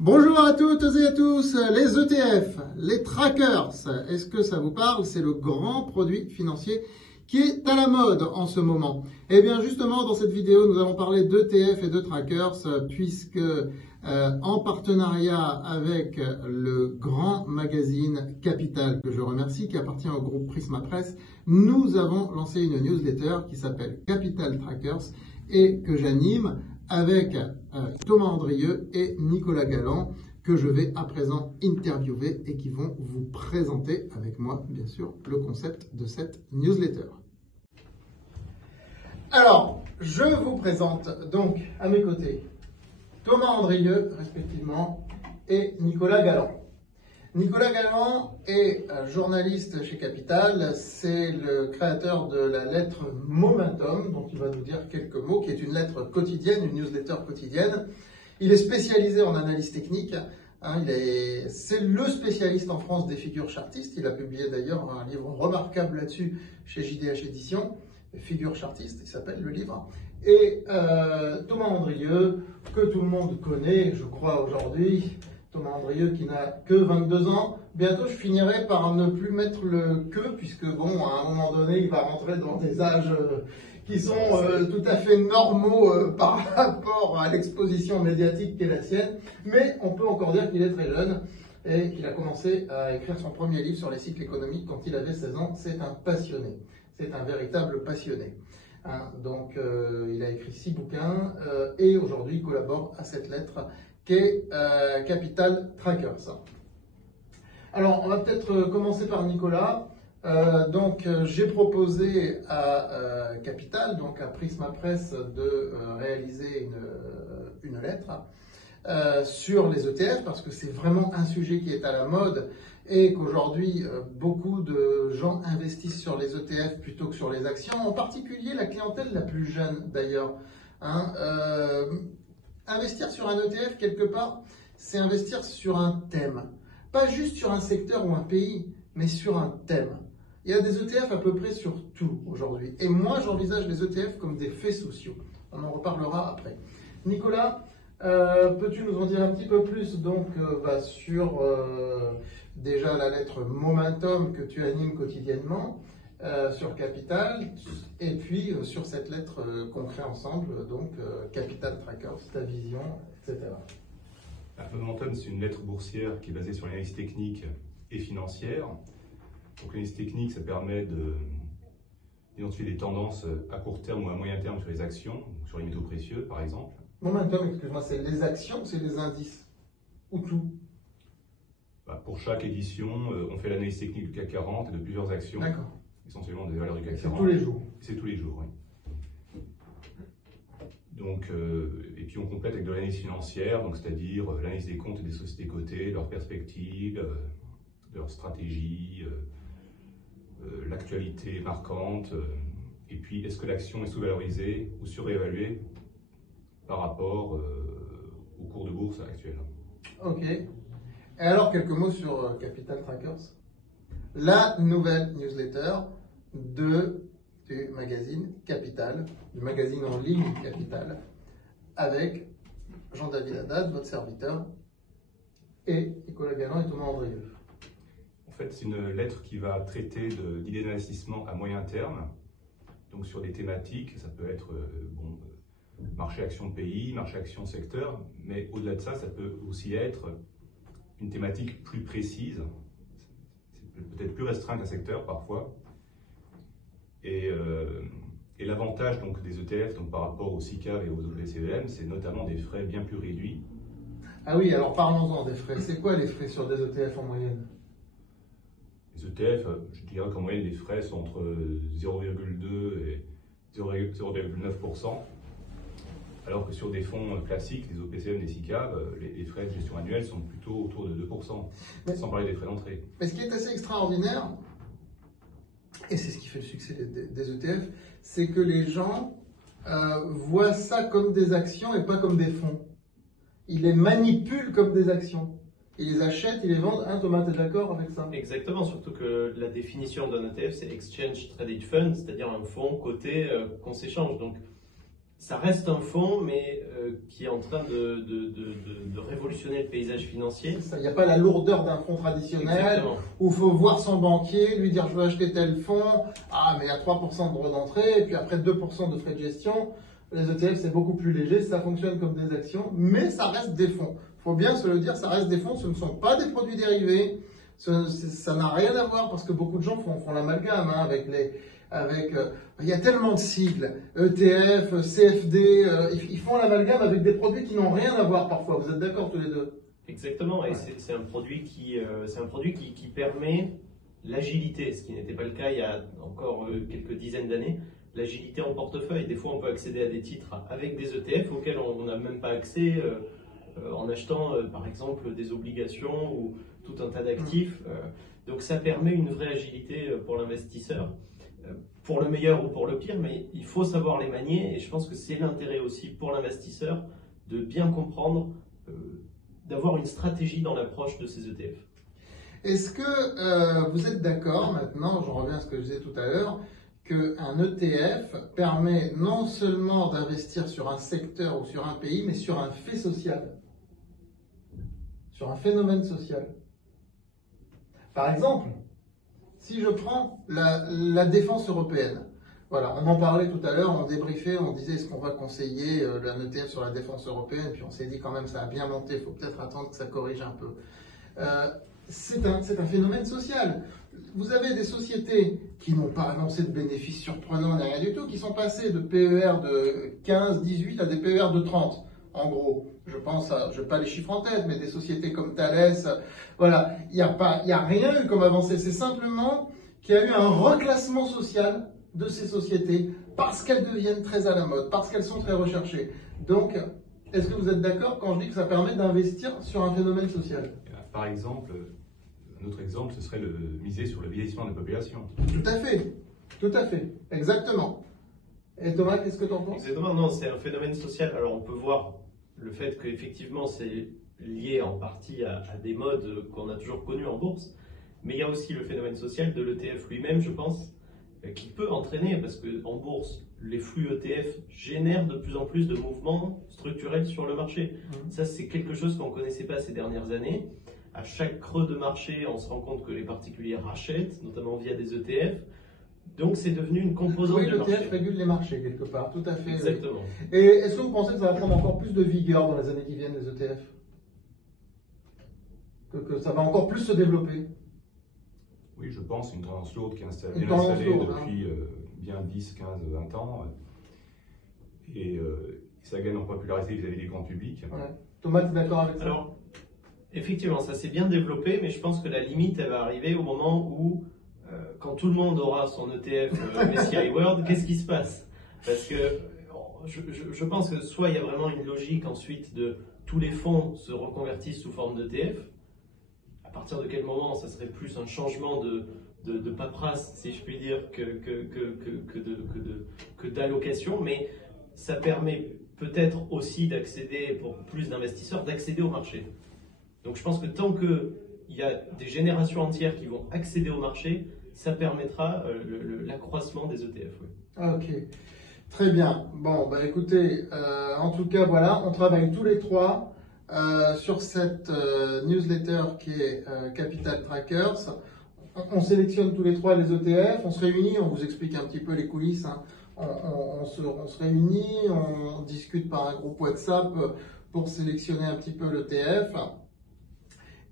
Bonjour à toutes et à tous, les ETF, les trackers, est-ce que ça vous parle? C'est le grand produit financier qui est à la mode en ce moment. Et bien justement, dans cette vidéo, nous allons parler d'ETF et de trackers, puisque en partenariat avec le grand magazine Capital, que je remercie, qui appartient au groupe Prisma Presse, nous avons lancé une newsletter qui s'appelle Capital Trackers et que j'anime avec Thomas Andrieux et Nicolas Galland, que je vais à présent interviewer et qui vont vous présenter avec moi, bien sûr, le concept de cette newsletter. Alors, je vous présente donc à mes côtés Thomas Andrieux, respectivement, et Nicolas Galland. Nicolas Galland est journaliste chez Capital, c'est le créateur de la lettre Momentum, dont il va nous dire quelques mots, qui est une lettre quotidienne, une newsletter quotidienne. Il est spécialisé en analyse technique, c'est le spécialiste en France des figures chartistes. Il a publié d'ailleurs un livre remarquable là-dessus chez JDH Éditions, Figures chartistes, il s'appelle le livre. Et Thomas Andrieux, que tout le monde connaît, je crois aujourd'hui, Thomas Andrieux qui n'a que 22 ans. Bientôt, je finirai par ne plus mettre le que, puisque bon, à un moment donné, il va rentrer dans des âges qui sont tout à fait normaux par rapport à l'exposition médiatique qui est la sienne. Mais on peut encore dire qu'il est très jeune et qu'il a commencé à écrire son premier livre sur les cycles économiques quand il avait 16 ans. C'est un passionné, c'est un véritable passionné. Donc, il a écrit 6 bouquins et aujourd'hui, il collabore à cette lettre qu'est Capital Trackers. Alors, on va peut-être commencer par Nicolas. J'ai proposé à Capital, donc à Prisma Presse, de réaliser une lettre sur les ETF, parce que c'est vraiment un sujet qui est à la mode et qu'aujourd'hui, beaucoup de gens investissent sur les ETF plutôt que sur les actions, en particulier la clientèle la plus jeune d'ailleurs. Investir sur un ETF, quelque part, c'est investir sur un thème. Pas juste sur un secteur ou un pays, mais sur un thème. Il y a des ETF à peu près sur tout aujourd'hui. Et moi, j'envisage les ETF comme des faits sociaux. On en reparlera après. Nicolas, peux-tu nous en dire un petit peu plus donc, sur déjà la lettre Momentum que tu animes quotidiennement sur Capital, et puis sur cette lettre qu'on crée ensemble, donc Capital Trackers, ta vision, etc. Momentum, c'est une lettre boursière qui est basée sur l'analyse technique et financière. Donc l'analyse technique, ça permet d'identifier des tendances à court terme ou à moyen terme sur les actions, donc sur les métaux précieux par exemple. Momentum, excuse-moi, c'est les actions, c'est les indices, ou tout? Pour chaque édition, on fait l'analyse technique du CAC 40 et de plusieurs actions. D'accord. Essentiellement des valeurs du CAC 40. C'est tous les jours. C'est tous les jours, oui. Donc, et puis on complète avec de l'analyse financière, donc c'est-à-dire l'analyse des comptes et des sociétés cotées, leurs perspectives, leur stratégie, l'actualité marquante, et puis est-ce que l'action est sous-valorisée ou surévaluée par rapport au cours de bourse actuel. Ok. Et alors, quelques mots sur Capital Trackers, la nouvelle newsletter du magazine Capital, du magazine en ligne Capital, avec Jean-David Haddad, votre serviteur, et Nicolas Galland et Thomas Andrieux. En fait, c'est une lettre qui va traiter d'idées d'investissement à moyen terme, donc sur des thématiques, ça peut être marché action pays, marché action secteur, mais au-delà de ça, ça peut aussi être une thématique plus précise, peut-être plus restreinte à secteur parfois. Et l'avantage donc des ETF donc, par rapport aux SICAV et aux OGCVM, c'est notamment des frais bien plus réduits. Ah oui, alors parlons-en des frais. C'est quoi les frais sur des ETF en moyenne? Les ETF, je dirais qu'en moyenne, les frais sont entre 0,2 et 0,9%, alors que sur des fonds classiques, les OPCM, les SICAV, les frais de gestion annuelle sont plutôt autour de 2%, sans parler des frais d'entrée. Mais ce qui est assez extraordinaire, et c'est ce qui fait le succès des ETF, c'est que les gens voient ça comme des actions et pas comme des fonds. Ils les manipulent comme des actions. Ils les achètent, ils les vendent. Thomas, tu es d'accord avec ça? Exactement, surtout que la définition d'un ETF, c'est Exchange Traded Fund, c'est-à-dire un fonds coté qu'on s'échange. Donc, ça reste un fonds, mais qui est en train de révolutionner le paysage financier. Il n'y a pas la lourdeur d'un fonds traditionnel. Exactement. Où il faut voir son banquier, lui dire je veux acheter tel fonds, ah mais il y a 3% de droits d'entrée, et puis après 2% de frais de gestion. Les ETF c'est beaucoup plus léger, ça fonctionne comme des actions, mais ça reste des fonds. Il faut bien se le dire, ça reste des fonds, ce ne sont pas des produits dérivés, ça n'a rien à voir parce que beaucoup de gens font l'amalgame avec il y a tellement de sigles, ETF, CFD, ils font l'amalgame avec des produits qui n'ont rien à voir parfois, vous êtes d'accord tous les deux? Exactement, et c'est un produit qui permet l'agilité, ce qui n'était pas le cas il y a encore quelques dizaines d'années. L'agilité en portefeuille, des fois on peut accéder à des titres avec des ETF auxquels on n'a même pas accès en achetant par exemple des obligations ou tout un tas d'actifs. Donc ça permet une vraie agilité pour l'investisseur, pour le meilleur ou pour le pire, mais il faut savoir les manier et je pense que c'est l'intérêt aussi pour l'investisseur de bien comprendre, d'avoir une stratégie dans l'approche de ces ETF. Est-ce que vous êtes d'accord maintenant, je reviens à ce que je disais tout à l'heure, qu'un ETF permet non seulement d'investir sur un secteur ou sur un pays, mais sur un fait social, sur un phénomène social. Par exemple, si je prends la défense européenne, voilà, on en parlait tout à l'heure, on débriefait, on disait est-ce qu'on va conseiller un ETF sur la défense européenne, puis on s'est dit quand même ça a bien monté, il faut peut-être attendre que ça corrige un peu. C'est un phénomène social. Vous avez des sociétés qui n'ont pas annoncé de bénéfices surprenants, ni rien du tout, qui sont passées de PER de 15, 18 à des PER de 30, en gros. Je pense à, je n'ai pas les chiffres en tête, mais des sociétés comme Thales, voilà. Il n'y a rien eu comme avancée. C'est simplement qu'il y a eu un reclassement social de ces sociétés parce qu'elles deviennent très à la mode, parce qu'elles sont très recherchées. Donc, est-ce que vous êtes d'accord quand je dis que ça permet d'investir sur un phénomène social? Par exemple, un autre exemple, ce serait de miser sur le vieillissement de la population. Tout à fait, exactement. Et Thomas, qu'est-ce que tu en penses? Exactement, non, c'est un phénomène social. Alors on peut voir le fait qu'effectivement c'est lié en partie à des modes qu'on a toujours connus en bourse, mais il y a aussi le phénomène social de l'ETF lui-même, je pense, qui peut entraîner, parce qu'en bourse, les flux ETF génèrent de plus en plus de mouvements structurels sur le marché. Ça, c'est quelque chose qu'on ne connaissait pas ces dernières années. À chaque creux de marché, on se rend compte que les particuliers rachètent, notamment via des ETF. Donc, c'est devenu une composante du marché. Oui, l'ETF régule les marchés quelque part, tout à fait. Exactement. Oui. Et est-ce que vous pensez que ça va prendre encore plus de vigueur dans les années qui viennent, les ETF? Que ça va encore plus se développer? Oui, je pense, une tendance lourde qui est installée depuis bien 10, 15, 20 ans. Et ça gagne en popularité vis-à-vis du grand public. Ouais. Thomas, tu es d'accord avec ça? Alors, effectivement, ça s'est bien développé, mais je pense que la limite, elle va arriver au moment où, quand tout le monde aura son ETF MSCI World, qu'est-ce qui se passe? Parce que je pense que soit il y a vraiment une logique ensuite de tous les fonds se reconvertissent sous forme d'ETF. À partir de quel moment ça serait plus un changement de paperasse, si je puis dire, que d'allocation, mais ça permet peut-être aussi d'accéder, pour plus d'investisseurs, d'accéder au marché. Donc je pense que tant qu'il y a des générations entières qui vont accéder au marché, ça permettra l'accroissement des ETF. Oui. Ok, très bien. Bon, bah écoutez, en tout cas, voilà, on travaille tous les trois sur cette newsletter qui est Capital Trackers. On sélectionne tous les trois les ETF, on se réunit, on vous explique un petit peu les coulisses. Hein. On se réunit, on discute par un groupe WhatsApp pour sélectionner un petit peu l'ETF.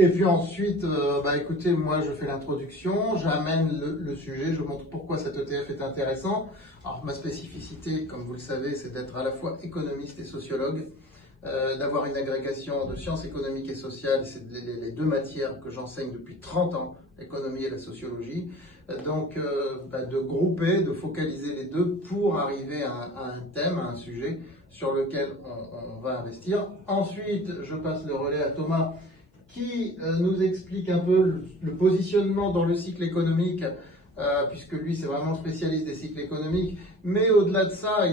Et puis ensuite, bah écoutez, moi je fais l'introduction, j'amène le sujet, je montre pourquoi cet ETF est intéressant. Alors ma spécificité, comme vous le savez, c'est d'être à la fois économiste et sociologue, d'avoir une agrégation de sciences économiques et sociales, c'est les deux matières que j'enseigne depuis 30 ans, l'économie et la sociologie. Donc bah, de grouper, de focaliser les deux pour arriver à un thème, à un sujet sur lequel on va investir. Ensuite, je passe le relais à Thomas, qui nous explique un peu le positionnement dans le cycle économique, puisque lui c'est vraiment le spécialiste des cycles économiques, mais au-delà de ça,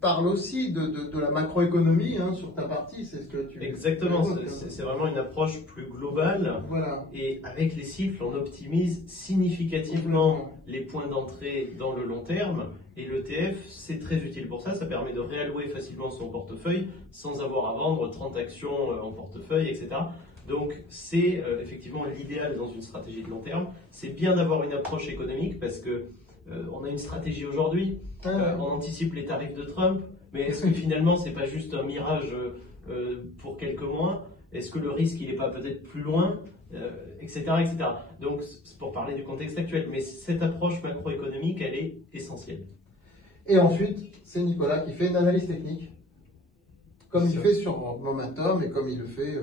parle aussi de la macroéconomie hein, sur ta partie, c'est ce que tu... Exactement, c'est vraiment une approche plus globale. Voilà. Et avec les cycles, on optimise significativement les points d'entrée dans le long terme. Et l'ETF, c'est très utile pour ça. Ça permet de réallouer facilement son portefeuille sans avoir à vendre 30 actions en portefeuille, etc. Donc, c'est effectivement l'idéal dans une stratégie de long terme. C'est bien d'avoir une approche économique parce que on a une stratégie aujourd'hui. On anticipe les tarifs de Trump. Mais est-ce que finalement, c'est pas juste un mirage pour quelques mois? Est-ce que le risque, il n'est pas peut-être plus loin, etc., etc. Donc, c'est pour parler du contexte actuel. Mais cette approche macroéconomique, elle est essentielle. Et ensuite, c'est Nicolas qui fait une analyse technique, comme il fait sur Momentum et comme il le fait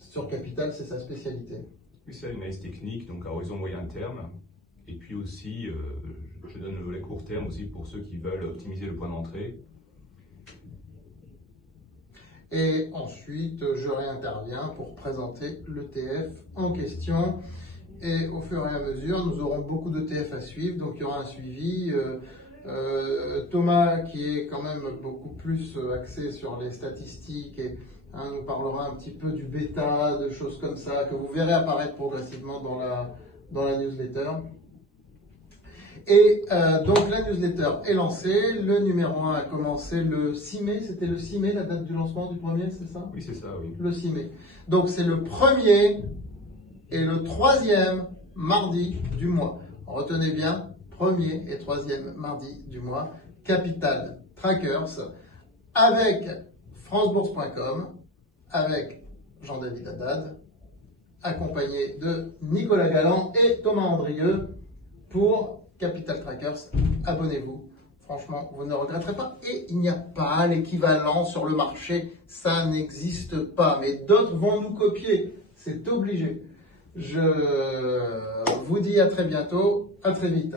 sur Capital, c'est sa spécialité. Oui, c'est une analyse technique, donc à horizon moyen terme. Et puis aussi, je donne le volet court terme aussi pour ceux qui veulent optimiser le point d'entrée. Et ensuite, je réinterviens pour présenter l'ETF en question. Et au fur et à mesure, nous aurons beaucoup d'ETF à suivre, donc il y aura un suivi. Thomas, qui est quand même beaucoup plus axé sur les statistiques, et nous parlera un petit peu du bêta, de choses comme ça, que vous verrez apparaître progressivement dans la newsletter. Et donc la newsletter est lancée, le numéro 1 a commencé le 6 mai, c'était le 6 mai la date du lancement du premier, c'est ça? Oui, c'est ça, oui. Le 6 mai. Donc c'est le premier et le troisième mardi du mois. Retenez bien, premier et troisième mardi du mois, Capital Trackers, avec francebourse.com, avec Jean-David Haddad, accompagné de Nicolas Galland et Thomas Andrieux pour Capital Trackers. Abonnez-vous. Franchement, vous ne regretterez pas. Et il n'y a pas l'équivalent sur le marché. Ça n'existe pas. Mais d'autres vont nous copier. C'est obligé. Je vous dis à très bientôt. À très vite.